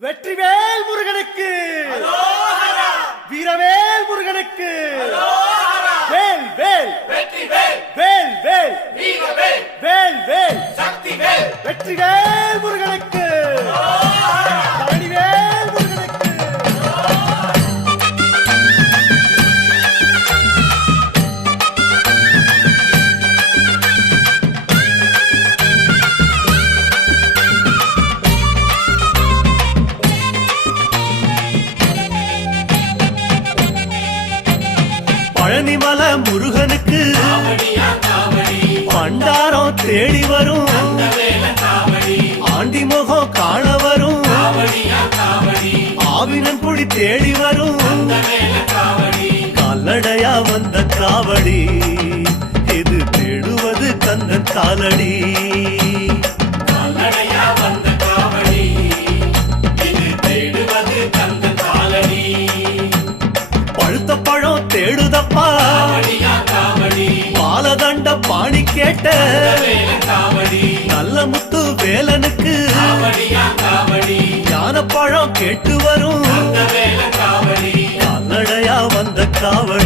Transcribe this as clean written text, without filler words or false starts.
வெற்றிவேல் முருகனுக்கு வீரவேல் முருகனுக்கு வேல் வேல் வெற்றிவேல் வேல் வேல் வீரவேல் வேல் வேல் சக்திவேல் வெற்றிவேல் முருகனுக்கு பழனிவேல் முருகனுக்கு பழனிமல முருகனுக்கு காவடியா காவடி பண்டாரம் தேடி வரும் வேல காவடி ஆண்டி முகம் காண வரும் காவடியா காவடி ஆவினன் குடி தேடி வரும் வேல காவடி கால்நடையா வந்த காவடி இது தேடுவது கந்தன் காலடி கால்நடையா வந்த காவடி இது தேடுவது கந்த காலடி பழுத்த பழம் தேடுதப்பா காவடியா காவடி பாலதண்ட பாணி கேட்ட வேல காவடி நல்ல முத்து வேலனுக்கு காவடியா காவடி ஞான பழம் கேட்டு வரும் வேல காவடி கால்நடையா வந்த காவடி